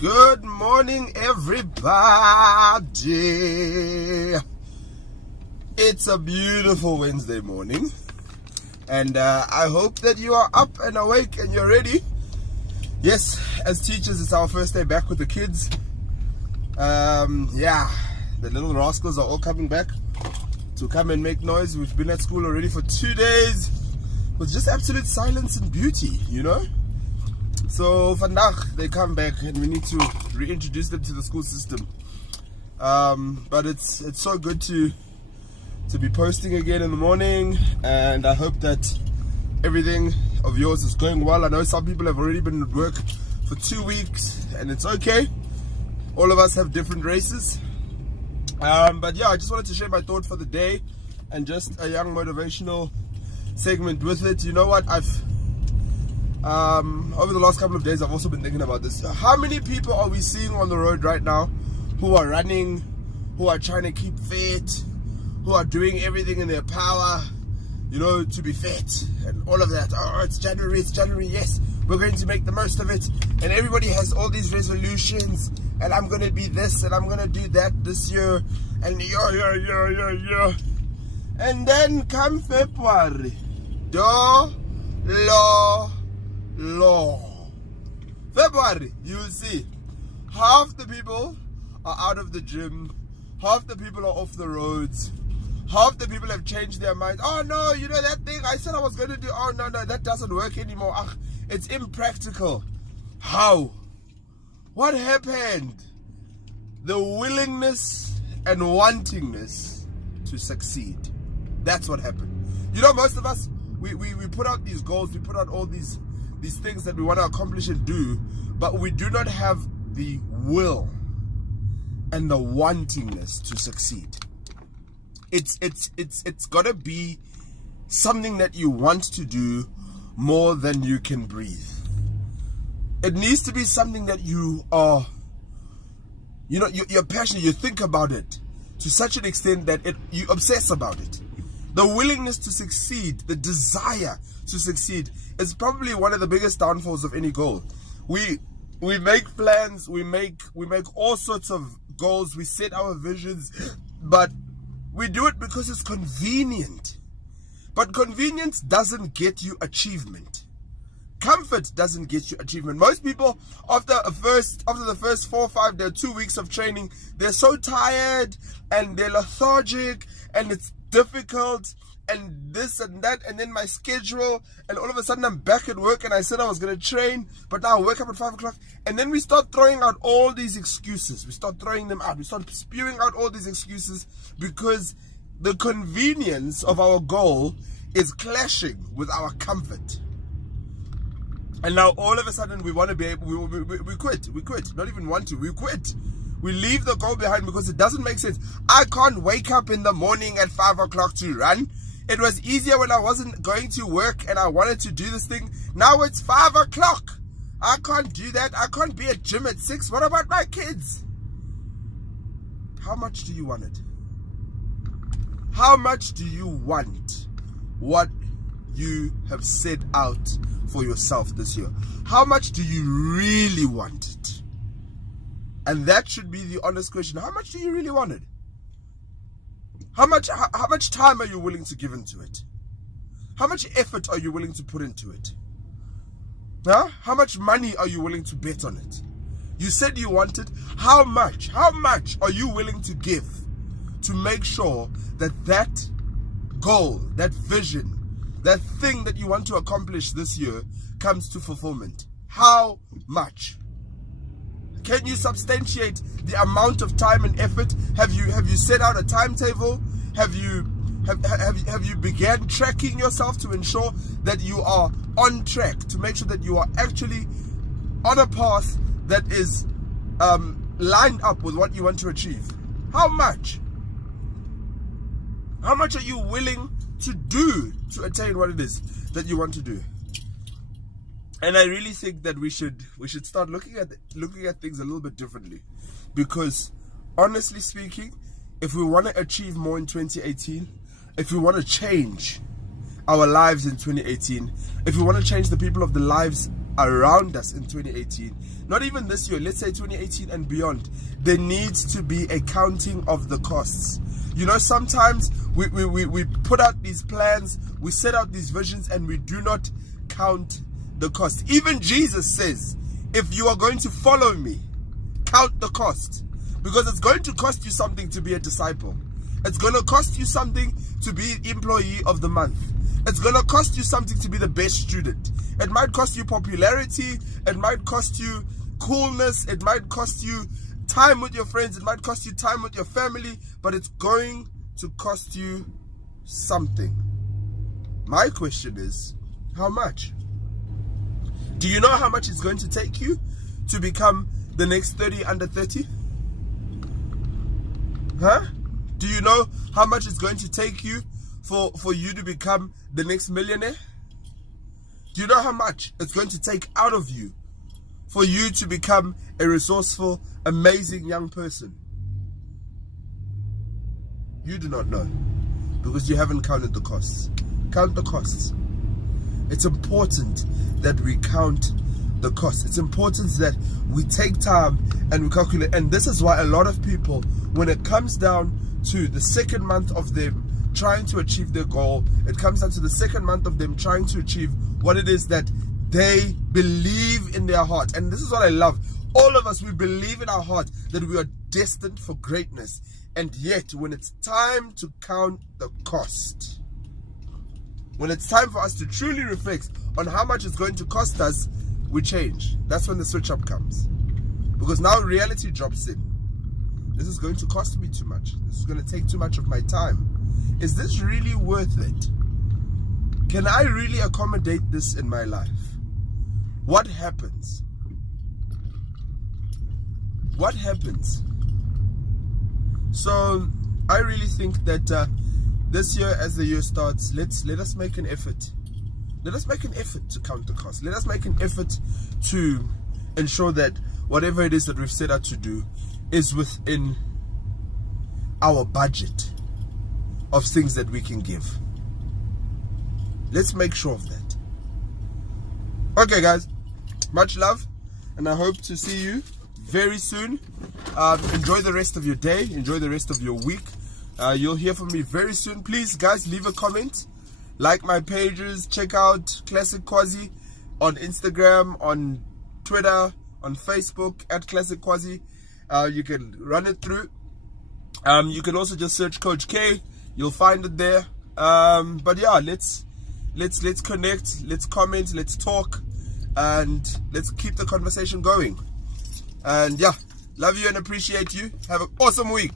Good morning, everybody. It's a beautiful Wednesday morning, and I hope that you are up and awake and you're ready. Yes, as teachers, it's our first day back with the kids. The little rascals are all coming back to come and make noise. We've been at school already for 2 days with just absolute silence and beauty, you know. So vandaag they come back and we need to reintroduce them to the school system. But it's so good to be posting again in the morning, and I hope that everything of yours is going well. I know some people have already been at work for 2 weeks, and it's okay. All of us have different races. But yeah, I just wanted to share my thought for the day and just a young motivational segment with it. You know what, over the last couple of days I've also been thinking about this. How many people are we seeing on the road right now who are running, who are trying to keep fit, who are doing everything in their power, you know, to be fit and all of that? Oh, it's January, yes, we're going to make the most of it, and everybody has all these resolutions, and I'm going to be this and I'm going to do that this year, and yeah. And then come February, February, you will see half the people are out of the gym, half the people are off the roads, half the people have changed their mind. Oh no, you know that thing I said I was going to do, oh no, that doesn't work anymore. It's impractical. How? What happened? The willingness and wantingness to succeed. That's what happened. You know, most of us, we put out these goals, we put out all these things that we want to accomplish and do, but we do not have the will and the wantingness to succeed. It's got to be something that you want to do more than you can breathe. It needs to be something that you are, you know, you're passionate, you think about it to such an extent that you obsess about it. The willingness to succeed, the desire to succeed, is probably one of the biggest downfalls of any goal. We make plans, we make all sorts of goals, we set our visions, but we do it because it's convenient. But convenience doesn't get you achievement. Comfort doesn't get you achievement. Most people, after the first 4 or 5 days, 2 weeks of training, they're so tired and they're lethargic and it's difficult and this and that, and then my schedule, and all of a sudden I'm back at work and I said I was going to train, but now I wake up at 5 o'clock, and then we start throwing out all these excuses. We start throwing them out. We start spewing out all these excuses because the convenience of our goal is clashing with our comfort. And now all of a sudden we want to be able, we quit, not even want to, we quit. We leave the goal behind because it doesn't make sense. I can't wake up in the morning at 5 o'clock to run. It was easier when I wasn't going to work and I wanted to do this thing. Now it's 5 o'clock. I can't do that. I can't be at gym at 6. What about my kids? How much do you want it? How much do you want what you have set out for yourself this year? How much do you really want it? And that should be the honest question. How much do you really want it? How much time are you willing to give into it? How much effort are you willing to put into it? Huh? How much money are you willing to bet on it? You said you want it. How much are you willing to give to make sure that that goal, that vision, that thing that you want to accomplish this year comes to fulfillment? How much? Can you substantiate the amount of time and effort? Have you set out a timetable? Have you began tracking yourself to ensure that you are on track, to make sure that you are actually on a path that is lined up with what you want to achieve? How much? How much are you willing to do to attain what it is that you want to do? And I really think that we should start looking at things a little bit differently, because honestly speaking, if we want to achieve more in 2018, if we want to change our lives in 2018, if we want to change the people of the lives around us in 2018, not even this year, let's say 2018 and beyond, there needs to be a counting of the costs. You know, sometimes we put out these plans, we set out these visions, and we do not count the cost. Even Jesus says, if you are going to follow me, count the cost. Because it's going to cost you something to be a disciple. It's going to cost you something to be employee of the month. It's going to cost you something to be the best student. It might cost you popularity. It might cost you coolness. It might cost you time with your friends. It might cost you time with your family. But it's going to cost you something. My question is, how much? Do you know how much it's going to take you to become the next 30 under 30? Huh? Do you know how much it's going to take you for you to become the next millionaire? Do you know how much it's going to take out of you for you to become a resourceful, amazing young person? You do not know, because you haven't counted the costs. Count the costs. It's important that we count the cost. It's important that we take time and we calculate. And this is why a lot of people, when it comes down to the second month of them trying to achieve their goal, it comes down to the second month of them trying to achieve what it is that they believe in their heart. And this is what I love. All of us, we believe in our heart that we are destined for greatness. And yet, when it's time to count the cost, when it's time for us to truly reflect on how much it's going to cost us, we change. That's when the switch up comes. Because now reality drops in. This is going to cost me too much. This is going to take too much of my time. Is this really worth it? Can I really accommodate this in my life? What happens? What happens? So I really think that this year, as the year starts, let us make an effort. Let us make an effort to count the cost. Let us make an effort to ensure that whatever it is that we've set out to do is within our budget of things that we can give. Let's make sure of that. Okay, guys, much love, and I hope to see you very soon. Enjoy the rest of your day. Enjoy the rest of your week. You'll hear from me very soon. Please, guys, leave a comment. Like my pages. Check out Classic Kwazi on Instagram, on Twitter, on Facebook at Classic Kwazi. You can run it through. You can also just search Coach K. You'll find it there. But yeah, let's connect. Let's comment. Let's talk, and let's keep the conversation going. And yeah, love you and appreciate you. Have an awesome week.